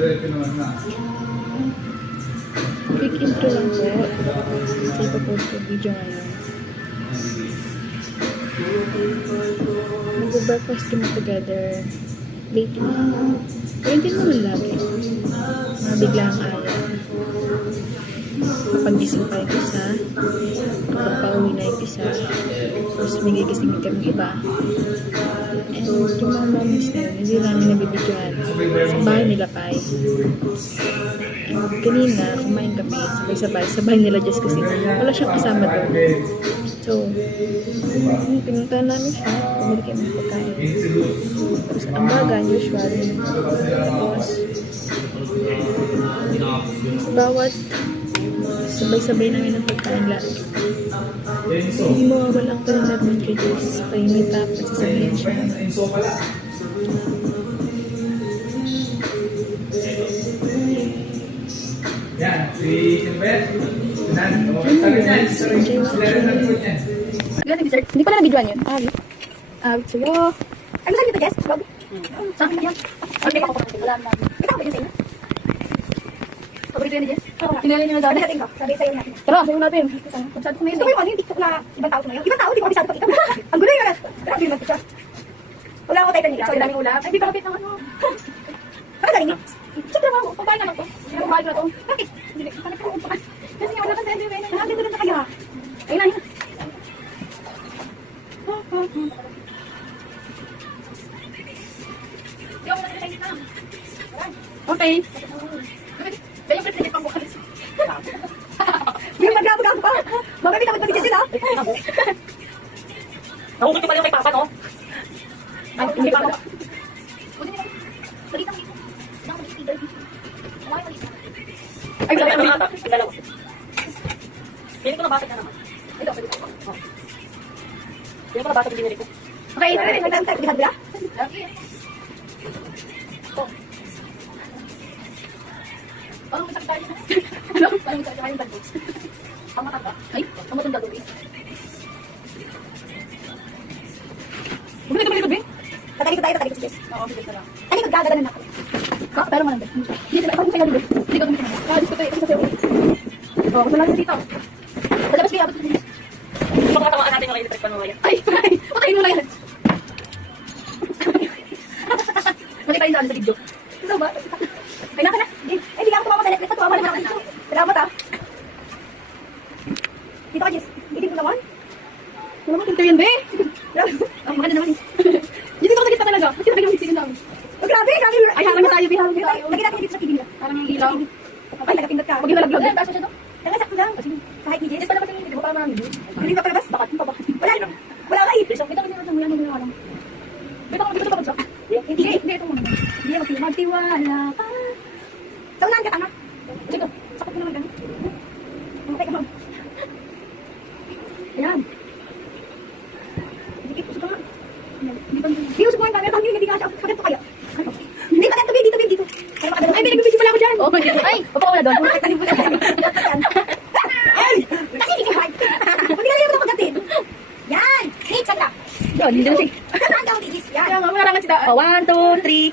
Quick intro lang po. Kasi ipapost ko video ngayon. Nag-breakfast kami together lately. Pero hindi naman lagi. Biglang ayaw. Kapag gising pa yung isa, kapag pauwi na yung isa, tapos may gigisingin kami iba. And yung mga moments na yun, hindi namin nabibidyohan sa bahay nila Pai. And kanina, kumain kami, sabay nila Jess kasi wala siyang kasama doon. So, pinuntahan namin siya, pumili kami ng pagkain. Tapos ang bagan, usual. Tapos, sa bawat sabay-sabay namin ng pagkain lahat. Hindi mawawala ang panunod kay Diyos. Pahinita, pagsasabihan siya. Yan, si Silvet. Enjoy watching. Hindi pa na nabidyoan yun. Awit sa'yo. Ano saan dito, Jess? Bob? Sa akin yan. Okay, ako pa. Wala na. Ikaw ba yun sa'yo? Paborito yan ni Jess? Oo nga. Pinalin niyo na dati. Sabi sa'yo natin. Tara, sa'yo natin. Sabi ko na yun. Gusto ko yung ano, yung TikTok na ibang tao sumayaw. Ibang tao, di ko kabisado pag ikaw. Ang gulo yun. Grabe naman siya. Wala ako tayo kanila. Sorry, daming ulam. Ay, di ba kapit ng ano? Bakit galing niya? Siyempre naman, pagkain naman to. Pagkain na to. Bakit? Hindi, parang pagkain. Kasi nga wala kang sende, wala. Nakakita doon na kayo ha. Ayun na, ayun na. Okay. Kaya yung pwede pang bukas. Yung maglapo-gapo pa. Mamaya bitawid pa din sila. Nahukit ko pala yung kay Papa, no? Ay, hindi pa ako. Ay, wala naman ata. Ang dalawa. Piling ko nabasag na naman. Ito, pwede pa. Piling ko nabasag yung binili ko. Okay, Nagdaan tayo. Bihad bila. Parang masakit tayo. Ano? Parang masakit tayo yung bandage. Ang matanda. Ay, ang matanda doon. Huwag na ito malikod, Ben. Tatalikod tayo, tatalikod si Jess. Oo, bigas na lang. Talikod ka, gaganan ako. Ha? Pero malanda. Hindi sila. Parang sa'yo doon. Hindi ko tumitin. Diyos ko tayo. Kasi sa'yo. Oo, gusto lang dito. Sa labas kayo, abot ko din. Pagkatamaan natin yung electric pan mamaya. Ay, patayin mo na yan. Nakita yun sa video. Ito ba? Ay, naka na. Ay, hindi ako tumama sa electric. Tumama naman ako. Salamat ha. Dito ka, Jess. Hindi ko naman. Wala mo tinto yan, be. Ang maganda naman. Dito ako sa gitna talaga. Kasi nakita mo yung namin. Oh, grabe, grabe. Ay, harang na tayo, be. Harang na tayo. Lagyan natin dito sa TV nila. Parang yung ilaw. Ay, nagapindot ka. Huwag yung nalaglag. Ay, taas mo siya to. Nangasakto lang. Sa height ni Jess. Yes, pala kasi hindi mo parang marami doon. Galing ka palabas. Bakit? Bakit? Wala. Wala ka eh. Bito kasi natin mo yan. Hindi mo alam. Bito ko dito sa Hindi. Hindi, ito muna. Hindi na magtiwala ka. Sa unahan ka, tama? Sige, sakot mo naman ganun. Okay ka, ma'am. Ayan. Sige, usap ka nga. Hindi ba? Hindi, usap ko nga. Pero hindi ka siya. Bakit to kaya? Ano? Hindi, bakit to, babe? Dito. Para makadala. Ay, binag-video pala ako dyan. Oh, ay, papakawala doon. Ay! Kasi si Hart. Hindi ka lang magdating. Yan! Wait, saan ka? Yun, hindi na siya. Ang daw, Digis. Yan. Kaya nga, malarangan si Daan. Oh, 1, 2, 3.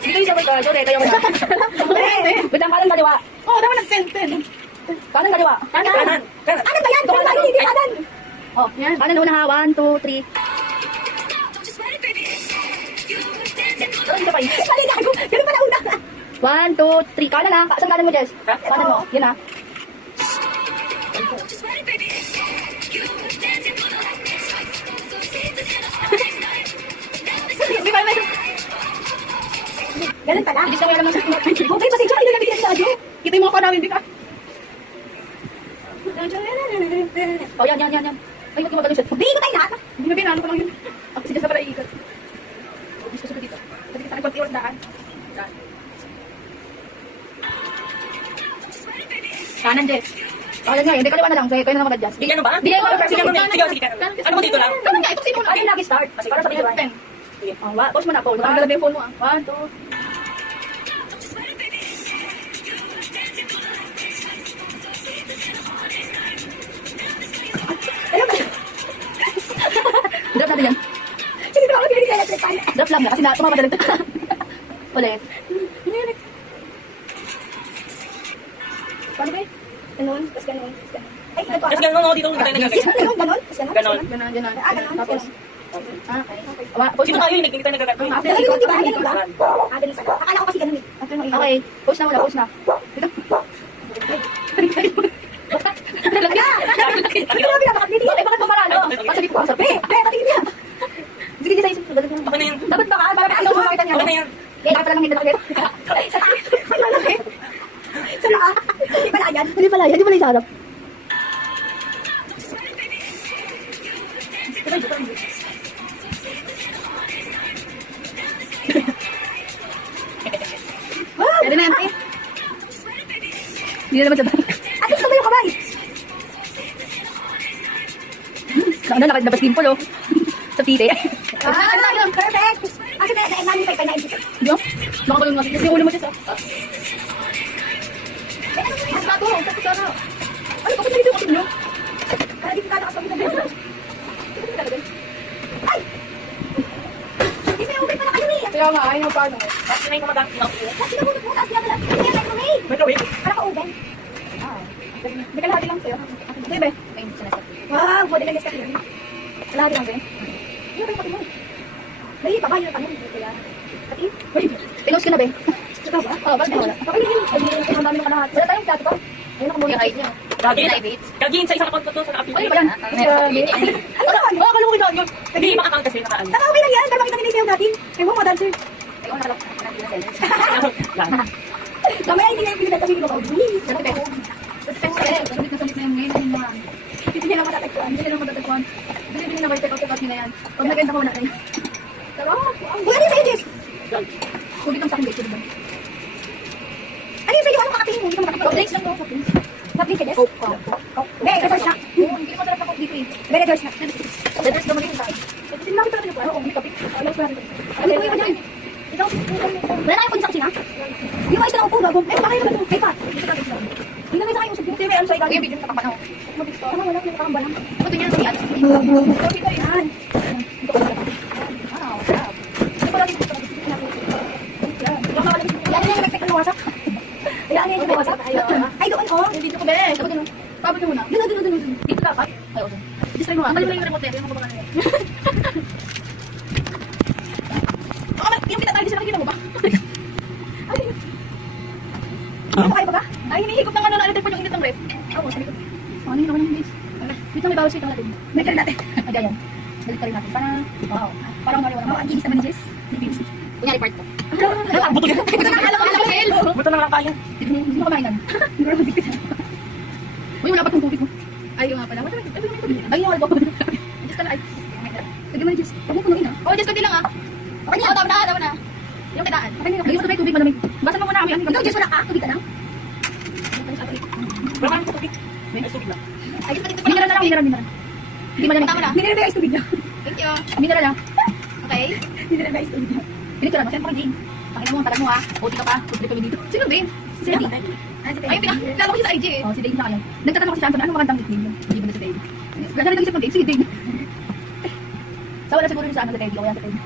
Dito yung sa mga sorry, kayo muna. Wait, ang kanan kaliwa. Oo, dapat nag-10. Kanan kaliwa. Kanan. Kanan. Ano ba yan? Kanan, hindi kanan. Oh, yan. Kanan una ha, 1, 2, 3. Mali na ako. Ganun pala una. 1, 2, 3. Kanan ha. Saan kanan mo, Jess? Kanan mo. Yun ha. Di ba, may... Ganun pala. Bilis na kaya naman sa... Okay, pasensya kayo na nabigyan sa audio. Kita yung mga pa namin, di ka? Oh, yan. Ay, huwag yung magaling siya. Hindi ko tayo lahat. Hindi na pinano ko lang yun. Ako si Jess na pala iikat. Gusto ko dito. Kasi sa akin, konti oras daan. Daan. Kanan, Jess. Kanan nga, hindi kaliwa na lang. Kaya na naman adjust. Di ano ba? Di ano, Sige, sige. Ano mo dito lang? Kanan nga, ito kasi mo na. Ay, nag-start. Para sa video. Sige. Oh, pause mo na po. Ang galabi yung phone mo ah. 1, 2. Drop natin yan. Hindi Hindi ako pinili sa electric fan. Drop lang na kasi tumama na lang. Ulit. Paano ba yun? Ganun, tapos ganun, tapos ganun. Ay, ito Tapos ako. gano'n ako dito, hindi tayo nagagaya. Ganon, ganon, tapos ganon. Ganon. tapos Ganon. Ah, ganon. Tapos. Okay. Post Sino na. tayo, hindi tayo nagagaya. Ganon yun, di ba? Ganon ba? Ah, ganon pala. Akala ko kasi ganon eh. Okay. Post na muna, post na. Ito na pinapakabili. Ay, bakit pamaralo? Pasabi ko, pasabi. Patingin niya. Sige, di sa'yo. Okay na yan. Dapat baka, para ayaw mo makita niya. Okay na yan. Eh, dapat pala lang hindi nakabit. Sa taas. Ay, malaki. Sa taas. Hindi pala yan. Hindi pala yan. Hindi pala yung sa harap. Wow! Pwede na yan. Hindi na naman sa dami. At least naman yung kamay. Ano, nakadabas din po, lo. Sa pite. Ah, perfect. Kasi namin pa naisip. Diyo? Makabalong natin. Kasi yung ulo mo siya sa... Eh, ano Mas na to. Tapos sana. Ano, kapag nalito kasi nyo? Kaya di ko katakas kami na gano'n. Ay! Hindi may open pala kayo eh. Kaya nga, ayaw pa ano. Tapos na yung kumagamit ng ako. Kasi nabunod mo, tapos nga pala. Hindi microwave. Microwave. Para ka open. Hindi ka lahati lang sa'yo. Hindi ba? Ay, sinasabi. Wow, pwede lang kasi. Lahat lang ba yun? Hindi ba yung pati mo? Dahil pa ba yun ang tanong? Kaya, pati? Pinost ka na, be? Ito ba? Oo, bakit wala? Okay, ay, ang dami ng kalahat. Wala tayong plato pa. Ayun ako muna. Yung height niya. Gagawin sa isang account ko to, sa naka-pin. Ano ba yan? Ano naman? Oh, akala ko ikaw yun. Hindi, maka-account kasi nakaan. Tama, okay lang yan. Pero makita nila sa'yo dati. Ay, mo, dancer. Ay, oh, nakalap. Mamaya hindi na yung pinagdata ko ba? Please. Sulit na sulit na yung ngayon. Yung mga... Hindi nila matatagpuan. Hindi nila matatagpuan. Bili na ba yung take-out nila yan? Pag naganda ko natin. Pero, uy, ano yung sa'yo, Jess? Sulit ang sa akin, guys. Sulit ba? Ano yung sa'yo? Anong kakatingin mo? Hindi ka Oh, makakapag. drinks lang daw sa pins. Not drinks, Jess? Coke. Hindi, reverse na. Hindi ko masarap ako dito eh. Very reverse na. Letters naman yung sa akin. Hindi lang kita pinagpuan. Oo, may kapit. Alam ko natin. Ano yung iba dyan? Ikaw, wala tayong punta sa kusina? Hindi mo ayos na upo, gago. Eh, baka yun naman. Ay, pa. Hindi naman sa kayo usap. Hindi, may ano sa ikaw. Kaya video na kapanaw. Tama, wala. May kakamba lang. Ano to niya sa iyan? Ito, ito, yan. Wow, sarap. Ito pala dito. Yan yung nag-expect na wasak. Yan yung wasak. Ay, doon, oh. Yung video ko, be. Sabi ko, tapos nyo muna. Doon. Dito dapat. Ay, okay. Display mo nga. Tali mo lang yung remote eh. Yung mga nila. Yung pinatali sila, nakikita mo ba? Hindi mo kayo ba? Ay, hinihigop ng ano na electric fan yung init ng ref. Oo, sabi ko. Oh, ano yung guys? Wait lang, may bawal sweet lang natin. May kaya natin. Ay, ganyan. Balik pa rin natin. Wow. Parang Mario. Oo, ang ginis naman ni Jess. Kunyari part ko. Buto yan. Ito na, alam ko, Sel. Buto na lang kaya. Hindi mo kumain yan. Uy, wala pa itong tubig mo. Ay, yung nga pala. Wala, ay, yung wala pa. Just ka na, ay. Lagyan mo ni Jess. Huwag mo punuin, ha? Oh, just konti lang ah. Okay na, tama na. Yung kitaan. Okay na. Ay, gusto ko tubig malamig. Basta mo muna kami. Ikaw, Jess, wala ka? Tubig ka lang? Wala kang tubig. Ay, tubig lang. Ay, Jess, pati Mineral na lang, mineral. Hindi malamig. Tama na. Mineral na ice tubig lang. Thank you. Mineral lang. Okay. Mineral na ice tubig lang. Pinicture mo. Siyempre, Jane. Pakita mo, talag mo ah. OT ka pa. Tutuloy kami dito. Sino Dane? Si Dane. Ay, pinakilala ko siya sa IG eh. Oh, si Dane na kaya. Nagtatanong ko si Shanton, anong magandang nickname yun? Hindi ba na si Dane? Ganda rin nag-isip ng Dane. Sige, Dane. So, wala siguro rin sa ano sa Dane. Kaya sa Dane.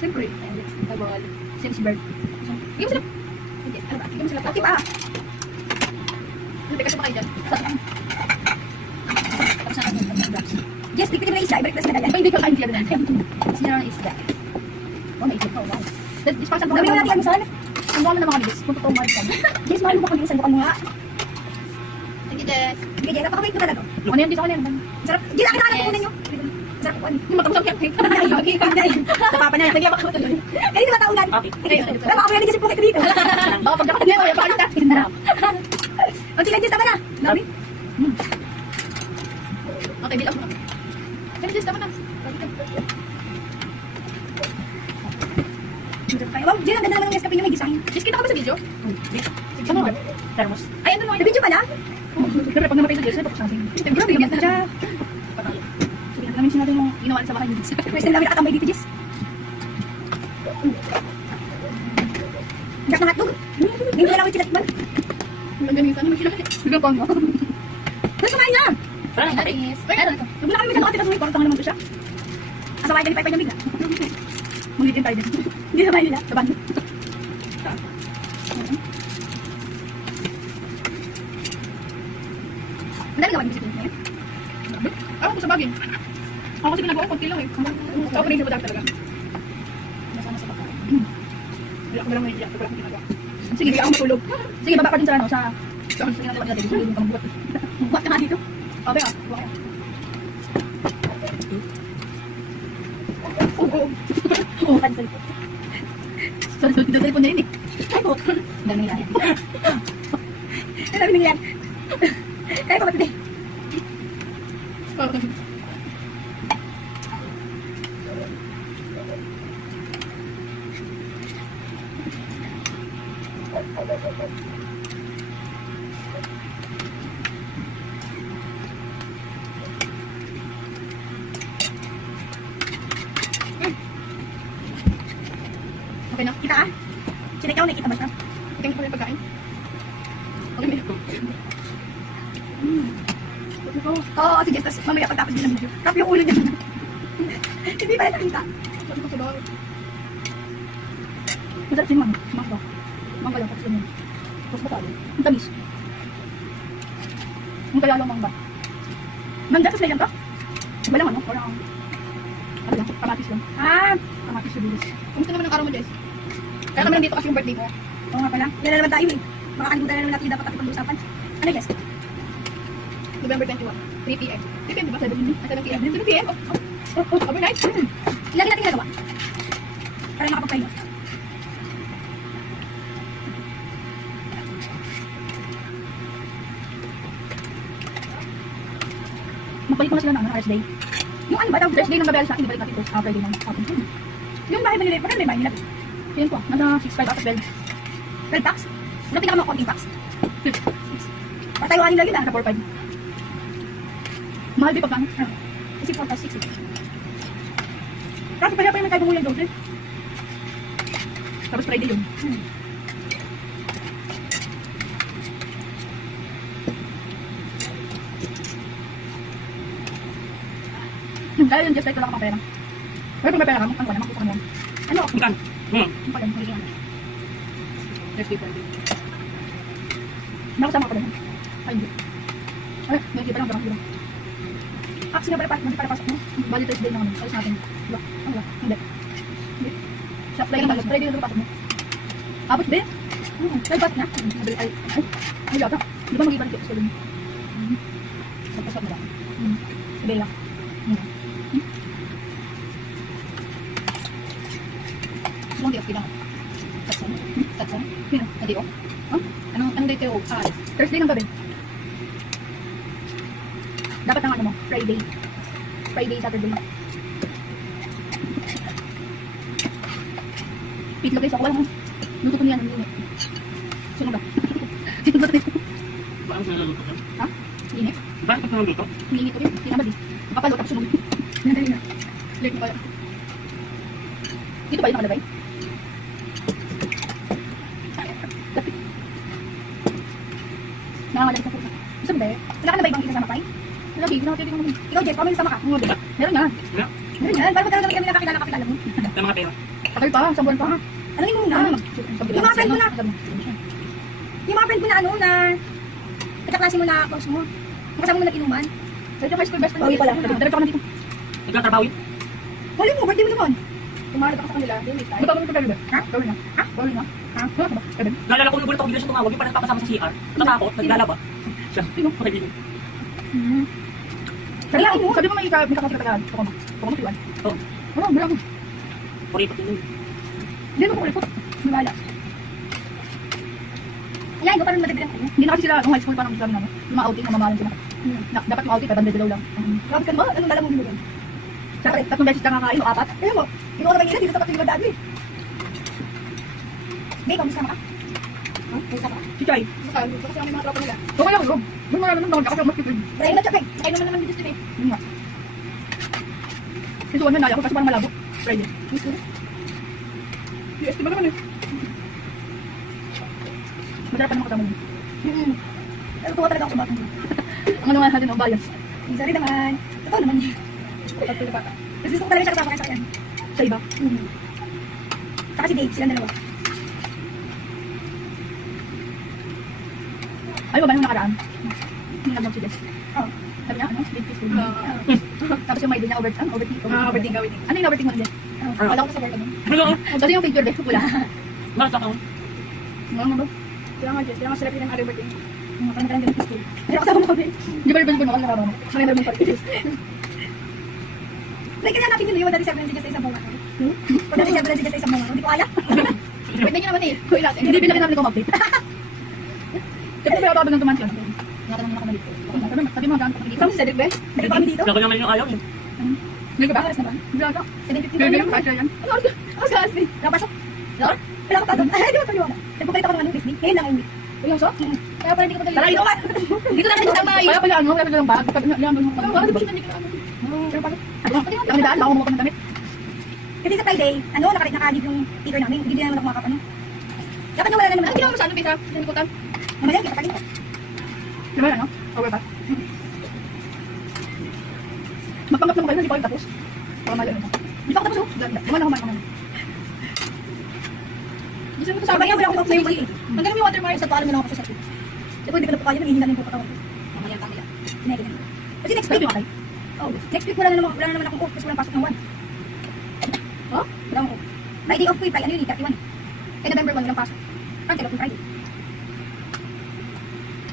Siyempre. Ay, bawal. Since birth. Hindi mo sila. Hindi mo sila. Okay pa. Hindi ka sumakay dyan. Tapos na ano. Jess, di pwede na isa. Ibalik na sila yan. Ay, hindi ka kain siya na. Sino na isda? Oh, may isip. Oh, wow. Dispasan ko. Dami mo natin almusal. Ang wala na mga bilis. Kung totoo mahal ka. Jess, mahal mo ba kung bilisan mo nga? Thank you, Jess. Sige, Jess, napakabait ko talaga. Ano yan? Dito ka na yan. Sarap. Jess, akin na ka na punan nyo. Sarap ko. Yung magkausap yan. Okay, kakain. Napapa niya. Nagyapak ko tuloy. Kaya di ba taungan? Wala baka pwede kasi po kayo dito. Baka pag dapat niya, kaya paano natin na. O, sige, Jess, tama na. Dami. Okay, bilang mo. Pero Jess, tama na. Wow, Jess, ang ganda naman ng Nescafe nyo. May design. Jess, kita ka ba sa video? Ano ba? Thermos. Ay, ano naman? Nag-video pala? Pero pag namatay sa Jess, tapos natin. Grabe, gamit na siya. Sige, namin sinabi yung ginawa sa bahay ni Jess. First time namin nakatambay dito, Jess. Jack ng hotdog. Hindi na lang yung chinatman. Ang ganito, ano sila? Biglang pang mo. Tapos kumain na. Parang Nice. Meron ito. Huwag na kami masyadong katira sa may kwartang naman ko siya. Masasabay ka ni Paypay niya bigla. Mag-itim tayo din. Hindi sabay nila. Laban. Ang dami gawa yung bisip ngayon. Ako ko sa bagay. Ako kasi pinagawa, konti lang eh. Ako rin yung talaga. Masama sa pagkain. Wala ko lang may iyak. Wala akong ginagawa. Sige, bigla ako matulog. Sige, baba ka din sa ano, sa... Sa ginagawa nila dito. Hindi ka mabuhat. Buhat ka nga dito. Okay ah. Okay ah. Oo. Oo, cancel. Sorry, sorry. Dito cellphone niya yun eh. Ay po. Ang dami nangyari. Ang dami nangyari. Kaya pa matindi. Okay. Okay na. Kita ka? Sila ikaw, nakikita ba siya? Tingnan ko yung pagkain. Okay, may Oo, sige. Tapos mamaya pagtapos din ng video. Kap yung ulo niya. Hindi pa rin nakita. Sabi ko sa bawal. Masarap si Mama. Mangga. Mangga lang. Tapos ganyan. Tapos batalo. Ang tamis. Ang kaya lang mangga. Mangga, tapos may lang to? Walang ano? Walang... Ano lang? Kamatis lang. Ah, Kamatis sa bilis. Kumusta naman ang araw mo, Jess? Kaya kami nandito kasi yung birthday ko. oo nga pala. Yan na naman tayo eh. Makakalimutan na naman natin yung dapat natin pag-usapan. Ano guys? November 21. 3 p.m. 3 p.m. diba? 7 p.m. 7 p.m. Overnight. Lagi natin ginagawa. Para makapagpahinga. Magpalit ko na sila ng rest day. Yung ano ba? Tawag Rest day ng gabi sa akin, ibalik natin ito. Friday ng hapon. yung bahay ba nila? Magkano ba yung bahay nila? Yan po. Nasa 6.5 out of 12. 12 packs? Ano pinaka mga konting packs? 6. Patayo anin lagi na. Nasa 4.5. Mahal di pagkano? Kasi 4 plus 6 eh. Kasi pala pa yung may tayo bumulang doon. Tapos Friday yun. Kaya yun, just like wala ka pang pera. Pero kung may pera ka, ano ka naman, kusa ka naman. Ano? Bukan. Ano pa yun? Ano yun? Next day, Friday. Nakasama ko lang. Ay, hindi. Ay, next day pa lang, parang hindi. Packs nga pala pasok mo. Bali Thursday na kami. Alis natin. Wala. Ano ba? Hindi. Hindi. Sa Friday na Friday na pasok mo. Abot din? 12 packs na. Ay, yata. Di ba mag-ibalik yung school mo? Sa pasok na lang. Sabi lang. Anong day off bilang? Tatsan? Tatsan? Yun. Na day off? Huh? Anong day tayo? Thursday ng gabi. Dapat ang ano mo? Friday. Friday, Saturday. Pitlog guys, ako wala mo. Luto ko niyan ng init. Sino ba? Sino ba ito? Bakit naluluto ka? Ha? Init? Bakit naluluto? Hinihingit ko yun. Tinamad eh. Kapalo, tapos sunog. Nandali na. Late mo kaya. Dito ba yung nakalagay? Nangangalan sa pusa. Gusto mo ba eh? Wala ka na ba ibang isasama tayo? Wala, babe. Nakatipin ko naman. Ikaw, Jeff, kami sama ka. Oo, diba? Meron nga. Wala. Meron yan. Para magkaroon kami nakakilala mo. Yung mga pera. Tagal pa. Isang buwan pa. Ano yung muna? Yung mga friend mo na. Yung mga friend mo na ano, na kataklase mo na close mo. Yung kasama mo nag-inuman. Pwede high school best friend. Bawi pala. Diretso ka na dito. Nagtatrabaho yun? Huli mo, birthday mo naman. Kumalit ako sa kanila. Ano ba kami ba? Ha? Gawin na. Ha? Gawin na. Ha? Wala ka ba? Gawin. Naalala ko nung gulat ako bigla siya tumawag. Yung parang papasama sa CR. Natakot. Naglalaba. Siya. Sino? Pagkagiling. Sabi mo may kakasya ka tagad. Ako mo. Ako mo tiwan. Oo. Wala, wala mo. Puripot yun. Hindi mo kulipot. Nawala. Ayan, ikaw parang madagdagan ko. Hindi na kasi sila nung high school pa nang sabi namin. Yung mga outing na mamahalan sila. Dapat yung outing, patanda daw lang. Grabe ka naman. Anong lalamunin mo doon? Siyempre, 3 beses ka kakain o 4. Ayun mo, ikaw naman yun, dito sa pagkakas daan mo eh. Hindi, ikaw masama ka? Ha? Masama ka? Si Chay. Kasi kami mga tropa nila. Okay lang, bro. May mga naman nakakasya mas kitid. Try na, Chapek. Try naman naman dito sila eh. Yun nga. Kasi wala na ako kasi parang malabo. Friday. Gusto mo? Yes, diba naman eh. Masarap pa naman kasama mo. Pero tuwa talaga ako sa batang. Ang ano nga natin, ang bias. Sorry naman. Totoo naman. Tatlo na bata. Kasi gusto ko talaga siya kasama kaya sa kanya. Sa iba. Saka si Dave, silang dalawa. Ayaw ba nung nakaraan? Yung nag-vlog si Jess. Oo. Sabi niya, ano? Big fish. Tapos yung may din na overthink. Overthink. Ano yung overthink mo Jess? Wala ko sa work ano. Ano? Kasi yung picture din, wala. Bakit ako? Ano ba? Kailangan nga, Jess. Kailangan sila pinang overthink. Mga panagalan ganun school. Pero kasama mo kami. Di ba rin ba nakakaraw mo? May naman pa rin. Like, kaya natin yun, yung 37 si Jess sa isang bunga. Kung 37 si Jess sa isang bunga, hindi ko kaya. Pwede nyo naman eh. Kuya natin. Hindi pinakita namin kung update. Kasi may ako ng tumansi. Nakatanong ako na dito. Sabi mo hanggang kapag From Cedric, Beth. Dito pa kami dito. Gagawin naman yung ayaw eh. Hindi ka ba? Oras na ba? Hindi ka. 7:50 Hindi pa ka. Kasya yan. Oras ka, Ashley. Nakapasok. Wala ko pasok. Ay, di ba paliwanag? Nagpupalit ako ng ano, Disney. Ngayon lang, hindi. Uy, so? Kaya pala hindi ko Tara, dito ka. Dito lang kayo sama. Kaya pala ano, kaya pala lang ba? Yan, doon mo. Di ba siya hindi ka ano? Pero pala. Ang daan, ako mo ka ng damit. Kasi sa Friday, ano, nakaligid yung teacher namin. Hindi naman ako makap, ano. Dapat nung wala na naman. Ano ginawa mo sa ano, Pisa? Hindi ko tam. Mamaya, kita pa rin. Di ba ano? Over pa? Magpanggap naman kayo, hindi pa kayo tapos. Para malo na. Hindi pa ako tapos, oh. Naman ako, man. Gusto mo ito Sabi niya, wala akong flavor. Hanggang may watermark. Sa paalam na lang ako sa sakit. Di ba, hindi ko na po kaya, nangihinga na yung katawan ko. Mamaya. Sinay ganun. Kasi next week, Okay. oh, next week wala na naman akong off kasi walang pasok ng 1. Oh? Wala akong off. Friday off ko eh, ano yun, 31. Kaya November 1 walang pasok. Friday off Friday.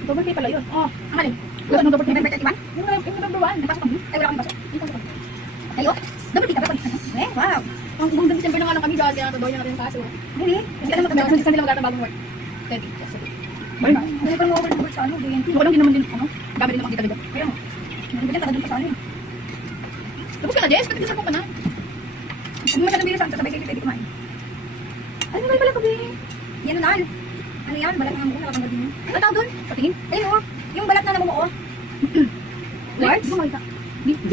Double pay pala yun. Oh, ang alin? Gusto mo double pay? November 31? Yung number 1. Nagpasok kami? Ay, wala kami pasok. Kayo? Double ticket ba? Eh, wow. Ang buong December na nga lang kami dahil kaya natuloy na natin yung kaso. Really? Kasi alam mo Kasi kami. sa nila magkata bagong work. 30. Yes, okay. Bye na. Ano ko nang overboard sa ano? Ganyan. Yung walang din naman din, ano? Gamit din naman kita dito. Kaya mo. Ano ba dyan? Taga doon pa sa ano yun? Tapos ka na, Jess? Pati sa ka na. Kung masyadong bilisan, sabay kayo pwede kumain. Ano ba pala kabi? Yan na. Ano yan? Balat ng hamon. Nakatanggal din yun. Ano tawag doon? Patingin. Ayun o. Yung balat na namumuo. Words? Bumalik ka.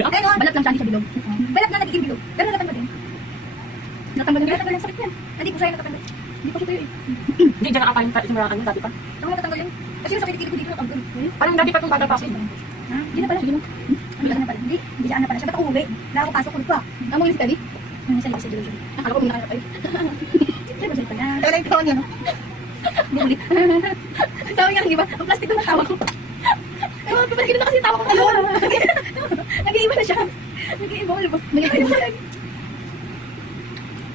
Ayun o. Balat lang siya sa bilog. Balat na nagiging bilog. Pero natanggal din. Natanggal na Natanggal yung sakit yan. Hindi ko sa'yo natanggal. Hindi pa siya tayo eh. Hindi, dyan nakakain sa Maracan yung dati pa. Ako natanggal yun. Kasi yung sakit ko dito natanggal. Parang dati pa itong bata pa ako. Ha? Hindi na pala. Sige na. Hindi na pala. Hindi dyan na pala siya. Ba't ako uwi? Wala ako pasok ulit pa. Ang mga study? Ano sa libas sa delusion? Akala ko pinaka kayo. Hindi ba salita na? Wala yung tawag yan. Bumuli. Sabi nga, di ba? Ang plastic ko na tawa ko. Ewan, pabalik na kasi tawa ko kayo. Nag-iiba na siya. Nag-iiba ko. Nag-iiba ko.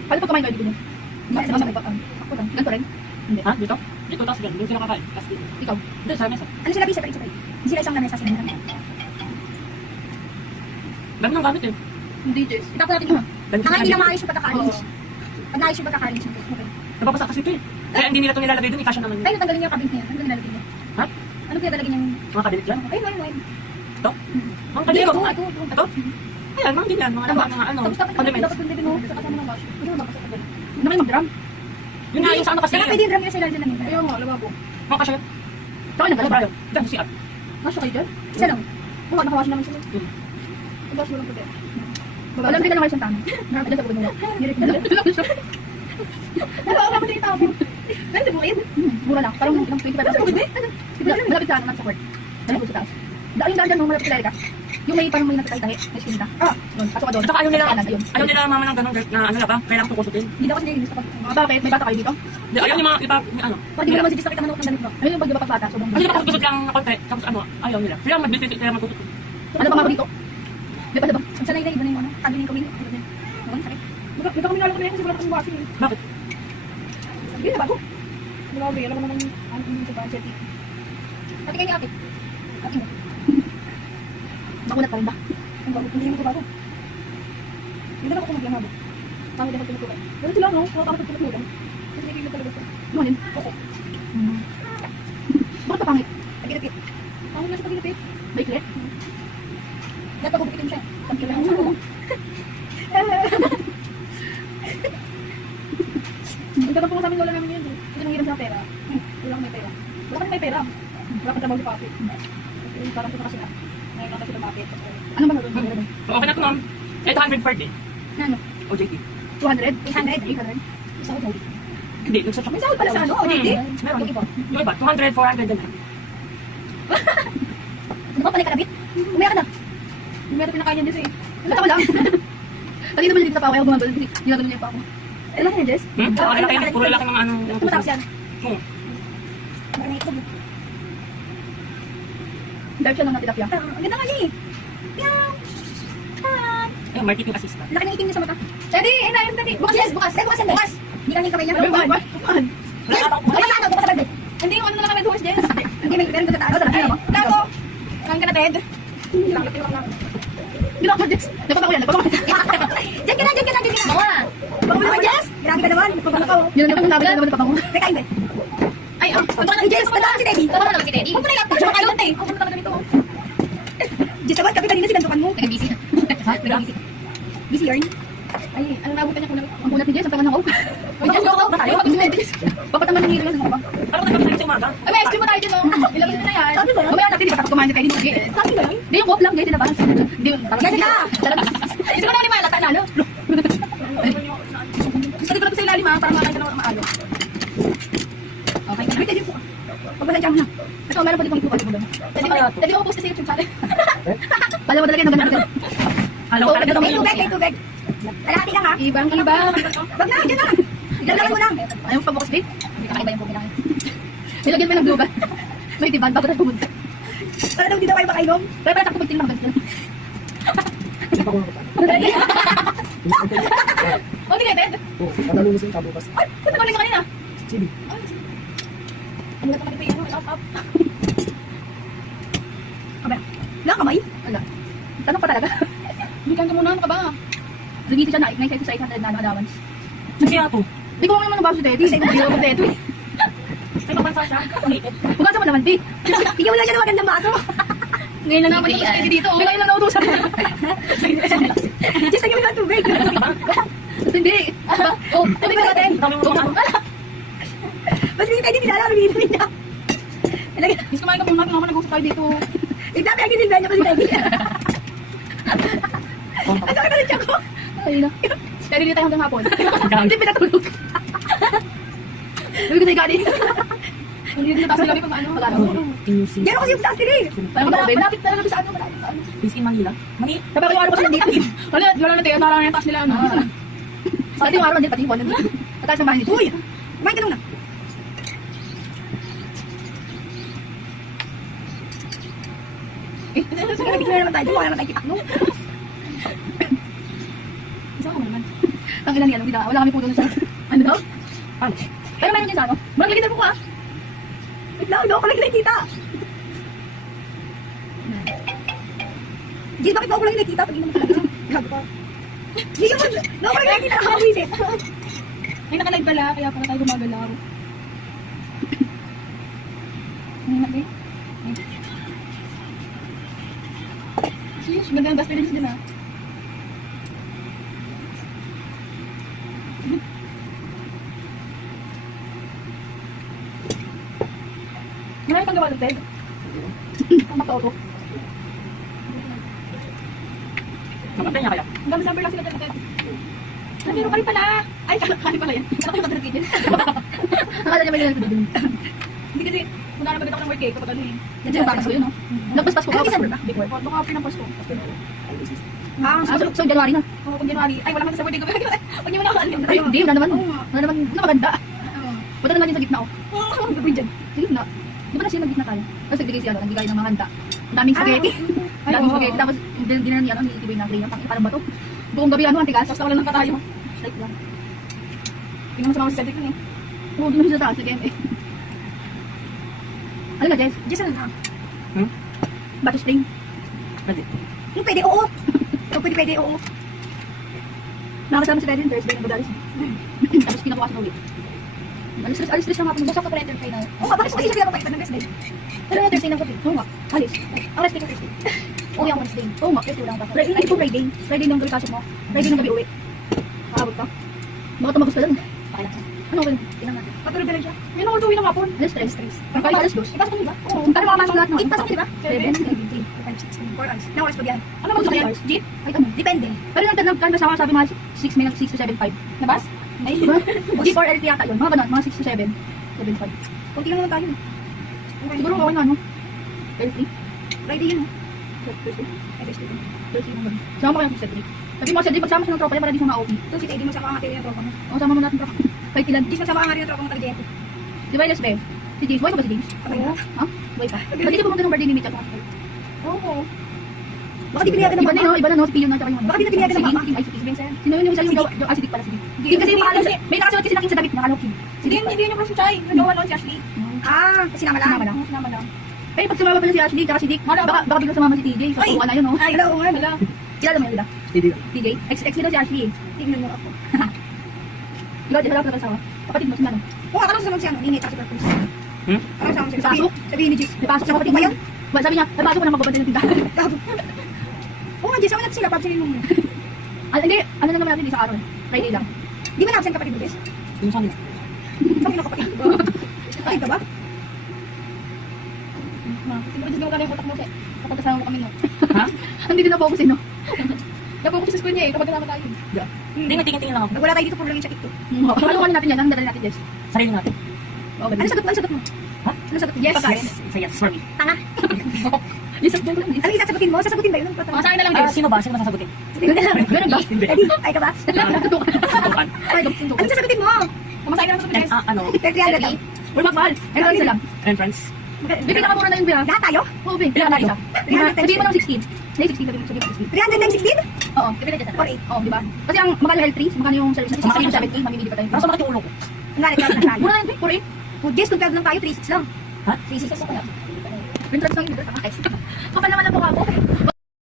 Paano pag kumain kayo dito? Bakit naman pa? Ako lang. Ganito rin? Hindi. Ha? Dito? Dito, tapos ganun. Doon sila kakain. Tapos dito. Ikaw? Doon sa mesa. Ano sila bisa? Separate. Hindi sila isang lamesa sila. Ganun ang gamit eh. Hindi, Jess. Itapon natin yun. Ganun Hanga hindi na gamit. maayos yung pagkaka-arrange. Pag naayos yung pagkaka-arrange. Okay. Napapasa kasi ito eh. Kaya hindi nila ito nilalagay doon. Ikasya naman Ay, yun. natanggalin niya yung cabinet niya. Ano ba nilalagay niya? Ha? Ano ba nilalagay niya yung... Mga kabinet dyan. Ayun, ayun, ayun. Ito? Mga kabinet ko. Ito. Ito? Ayan, mga ganyan. Mga ano. Tapos dapat Condiments. dapat kung mo sa kasama ng wash. Hindi mo mapasok ka. Hindi naman mag-drum. Yun nga yung sa ano kasi. Kaya pwede yung drum nila sa ilalim namin. Ayaw mo, lababo. Mga kasya yun. Bakit Ano nagkalas? ba yun? Dyan, si CR. Nasya kayo dyan? Isa lang. Oo, nakawash naman sila. Nakawash mo lang puti. Alam din na naman isang tama. Nakapila sa bubong mo. Wala mo din tao. Ano sa bukid? Mura lang. Parang 25 pesos. Sa bukid ba? Malapit sa akin, sa court. Malapit sa taas. Yung daan dyan, malapit sa Erika. Yung may parang may nakatahi-tahi. May skinita. Ah, Doon. Pasok ka doon. Saka ayaw nila, Kanan, ayun. ayaw nila mama ng ganun na ano na ba? Kailangan ko kusutin. hindi daw kasi nilinis ako. Bakit? May bata kayo dito? Ayaw niya mga ipa, ano. Pag di mo naman si Jess nakita manood ng ganito. Ayun yung pag di ba pagbata? Sobrang Kasi baka kusot lang na konti, tapos ano, ayaw nila. Kaya mag-business, kaya mag-kusot. Ano pa mga dito? Di ba? Ang sanay na iba na yung ano. Tabi na yung kumili. Ano sakit? Hindi kami nalala ko na yan kasi wala kasing washing. Bakit? Hindi na bago. Grabe, alam mo naman ang hindi sa budget. Pati kayo ni ate. Ate mo. Makunat pa rin ba? Ang bago. Hindi mo ito bago. Hindi na ako kumaglang habo. Bakit ako pinatuloy? Ganun sila, no? Nakakapag pinatuloy. Kasi hindi ko talaga ito. Ano yun? Oo. Bakit pa pangit? Pagilapit. Pangit na sa pagilapit. Baiklet? Dapat pagupitin mo siya. Pagkailangan mo. Nagtatapos ko sa amin lola namin yun. Ito nang hirap sa pera. Wala kang may pera. Wala kang may pera. Wala kang trabaho sa papi. Parang ito kasi na. Ngayon lang kasi na papi. Ano ba nagawin? So, okay na ito, ma'am. 800 per day. Ano? OJT. 200? 800? 800? Isa ko dali. Hindi, dun sa shop. May sahod pala sa ano? OJT? Meron. Yung iba. Yung iba, 200, 400 ganun. Ano ba pala kalabit? Umaya ka na. Meron pinakain yan din eh. Natawa lang. Kanina ba dito sa pa ako, kaya gumagano, ginagano niya pa ako. Ilan ka Jess? Ang lalaki yan, puro lalaki ng ano. Tumatapos yan. Oo. Baka na ito. Dark siya lang na tilapia. Ang ganda nga niya eh. Meow. Hi. Ayun, marketing assistant. Laki ng itim niya sa mata. Eddie, ayun, Eddie. Bukas Jess, bukas. Bukas yan bukas. Hindi lang yung kamay niya. Bukas. Jess, bukas sa ano? Bukas sa birthday. Hindi yung ano na lang kami duwas, Jess. Hindi, meron doon tataas. Ay, Kako. kain ka na, Ted. Ginawa ko, Jess. Nagpapako yan, nagpapako. Diyan ka na, diyan ka na, diyan ka na. Bago naman Jess. Grabe ka naman. Pagpapakaw. Yun ang nabi na naman nagpapako. May kain ba? Ay, Jess, tanda si Teddy. Tama na si Teddy. Huwag mo na yung laptop. Ay, lote. Ako na talaga nito. Jess, naman, kape kanina sinandukan mo. Nag-busy. Ha? Nag-busy. Busy yarn. Ay, ano nabutan niya ang kunat ni Jess, ang tangan ng ako. Uy, Jess, go ba tayo? Papataman ng hilo sa mga. Ano ka nagkakalit sa umaga? Ay, may ice cream pa tayo dyan, oh. Ilabas na yan. Sabi ba yan? Mamaya natin, di ba kapag kumain kayo dito? Sabi ba yan? Hindi, yung coke lang, Jess, sinabas. Hindi, yung Yan ka. talaga. Siguro naman yung malata na, no? Gusto ko lang sa ilalim, ha? Para makakain ka naman maalo. Okay, Ay, Teddy, pagbasadya mo na. ito, meron pa din pang ikuha. Tadi ko post sa YouTube channel. Pala mo talaga yung ganun. Alam ko talaga May tubig, may tubig. Kalahati lang ha. Ibang iba. Wag na, dyan na. Dyan mo lang. Ayaw pa bukas din. Hindi ka kaiba yung bumi namin. Nilagyan mo ng global. May tiban, bago tayo pumunta. Para daw dito kayo makainom. Pero parang sakto magtingin mga ganito. O, hindi Ted. Ay, punta ka ulit ka kanina. Ano na pa kami pa up. Aba, wala kamay. Wala. Tanong pa talaga. Bigan ka muna, ano ka ba? Nag-iisi siya na, ignite sa 800 na allowance. Kaya to. Hindi ko naman nabasa si Teddy. Hindi ako Teddy. May mabansa siya. Magkasa mo naman, Di. Bigyan mo lang siya ng magandang baso. Ngayon lang naman yung Teddy dito. Ngayon lang nautusan. Just lagyan mo sa tubig. Hindi. Oh, tubig ba natin? Mas hindi tayo din alam, hindi niya. Gusto kumain ka muna, kung ako nag-usap tayo dito. Ignabi ang gisilban niya kasi tayo. Ang sakit na rin siya ko. Ay na. Pero hindi tayo hanggang hapon. Hindi pinatulog. Sabi ko sa'yo galing. Hindi na taas na gabi pag ano, pag-araw. Yan ako kasi yung taas nila eh. Parang malapit talaga sa ano, malapit sa ano. Busy Manila. Manila. Sabi ko yung araw kasi nandito. Wala na tayo, narang yung taas nila. Pati yung araw nandito, pati yung buwan nandito. Pataas ng bahay nito. Uy, kumain ka na. Sige, nabigyan na naman tayo. Mukha naman tayo kipak, no? Isa ko naman. Ang ilan yan, wala kami po doon sa ano daw? Ano? Pero meron din sa ano? Marang ligid na po ka. Wait lang, ako lang nakikita. Jess, bakit ako lang nakikita? Pag inom talaga. Gago pa. Hindi ka mo, ako lang nakikita. Nakakawisit. Ay, nakalive pala, kaya pala tayo gumagalaw. Ano na, babe? Sheesh, ganda ng dust rin din ah. Marami pang gawa ng Ted. Ang makauto. Kapatay niya kaya? Hanggang December lang sila Ted. Nandito ka rin pala. Ay, kali pala yan. Ano kayo mag-repeat din? Nakala niya ba yung nagpapit din? Hindi kasi, wala na maganda ko ng work eh, kapag ano eh. Yan siya bakas ko yun, no? Nagpas Pasko. Ano December ba? Before. Baka open ng Pasko. So, So, January na. Oo, pag January. Ay, wala kang sa birthday ko. Pag niyo mo na ako alam. Ay, hindi, wala naman. Wala naman, na maganda. Punta na natin sa gitna, oh. Ang gagawin dyan. Sa gitna. Di ba na siya nag-gitna tayo? Tapos nagbigay siya, nagbigay ng mga handa. Ang daming spaghetti. Ang daming spaghetti. Tapos, hindi na niya, ano, iikiboy na green. Parang bato. Buong gabi, ano, ang tigas. Tapos wala nang katayo. Like lang. Tingnan mo sa mga spaghetti ko, eh. Oo, di mo siya sa taas, again, eh. Ano na, Jess? Jess, ano na? Bato spring. Pwede. Yung pwede, oo. Yung pwede, oo. Nakakasama si Teddy Thursday ng Badalis. Tapos kinakuha sa uwi. Alis-alis lang ako. Basta ko pa rin final. Oo nga, bakit kasi siya pinapakita ng best day? Pero yung Thursday ng kapit. Oo nga. Alis. Ang rest day ko Thursday. Uwi ako Wednesday. Oo nga. Thursday wala akong pasok. Friday, Friday. Friday ng gabi pasok mo. Friday ng gabi uwi. Makabot ka. Baka tumagos ka lang. Okay lang. Ano ba? Tingnan natin. Patulog na lang siya. Yun ako uwi ng hapon. Alis 3. Ang kaya alis 2. Ipasok mo ba? Oo. Ano makapasok lahat ng 8 pasok, di ba? 7, 4 hours. Ilang oras pa biyahe? Ano mag-usap yan? Jeep? Ay, ano? Depende. Pero yung nagkanbas ako, sabi mga 6 may 6 to 7.5. Nabas? Ay, diba? Jeep or LT yata yun. Mga ganun, mga 6 to 7. 7.5. Kunti lang naman tayo. Siguro okay na, no? LT? Friday yun. Thursday? Thursday. Thursday ng gabi. Sama ko yung sa 3. Sabi mo, Cedric, magsama siya ng tropa niya para di siya ma-OP. Ito si Teddy, magsama ang atin yung tropa mo. O, sama mo natin tropa. Kahit ilan. Please, magsama ang atin yung tropa mo taga-Jeto. Di ba, Lesbe? Si James, boy pa ba si James? Ano? Ha? Boy pa. Ba't di pumunta ng birthday ni Mitch ako? Oo. Baka di pilihan ka ng Iba na mama. yun, iba na no, si Pion na tsaka yung ano. Baka di na pilihan ka ng Si mama. Kim, ay si Kim. Sino yun yung isa yung si Dick pala si Dick. Kim kasi yung pangalan, may nakasulat kasi na Kim sa damit, nakalaw Kim. Hindi yun yung crush ni Chay. Nagawa lang si Ashley. Ah, sinama lang. Sinama lang. Sinama lang. Eh, pag sumama pala si Ashley, tsaka si Dick, baka biglang sumama si TJ. So, Ay! kuha na yun, no? Ay, hello, nga. Wala. Kilala mo yun, diba? Hindi. TJ? Ex nila si Ashley eh. Tingnan mo ako. Ikaw, di ba lang kasama? Kapatid mo, sila no? Oo, akala ko sa mga si ano, Nini, tsaka si Purpose. Hmm? Akala sa mga si May pasok? Sabihin ni Jis. May pasok siya kapatid Ba mo yun? Ba, sabi niya, may pasok ko na magbabantay ng tindahan. Oo nga, Jis, ako natin sila, papsinin mo muna. Hindi, ano na naman natin, isang araw eh. Friday lang. Di ba na-absent kapatid mo, Jis? Yung sa nila. Bakit na kapatid? Kapatid ka ba? Siguro dito mo kala yung utak mo, Seth. Kapag kasama mo kami, no? Ha? Hindi din na-focus, eh, no? Na-focus sa school niya, eh, kapag kasama tayo. Hindi, tingin-tingin lang ako. Pag wala tayo dito, problema siya TikTok. Ano kami natin yan? Anong dadali natin, Jess? Sarili natin. Oo, Ano sagot mo? Ano sagot mo? Ha? Ano sagot mo? Yes. Pagkain. Yes. It's a yes for me. Tanga. Yes, sagot mo lang, Ano yung sasagutin mo? Sasagutin ba yun? Oh, sa akin na lang, Ah, Jess. sino ba? Sino ba sasagutin? Ganun ba? Hindi. Ready? Ay ka ba? Tutukan. Tutukan. Ay, tutukan. Ano sasagutin mo? Masaya na lang sa Jess. Ano? 300 lang. Uy, magmahal. Ay, isa lang. Entrance? Di, pinakamura na yun, Bea. Lahat tayo? Oo, Bea. Pinakamura isa. Sabihin mo ng 16. Hindi, 16. Sabihin mo 16. 300 times 16? Oo, di ba na Or 8? Oo, di ba? Kasi ang magkano L3, magkano yung service natin? 16 yung 70, mamimili pa tayo. Nasa bakit yung ulo ko? Ang galit lang tayo. Mura na yun, for 8. Good Jess, kung 12 lang tayo, 3-6 lang. Ha? 3-6 lang. Entrance lang yun. Kapal naman ang mukha ko.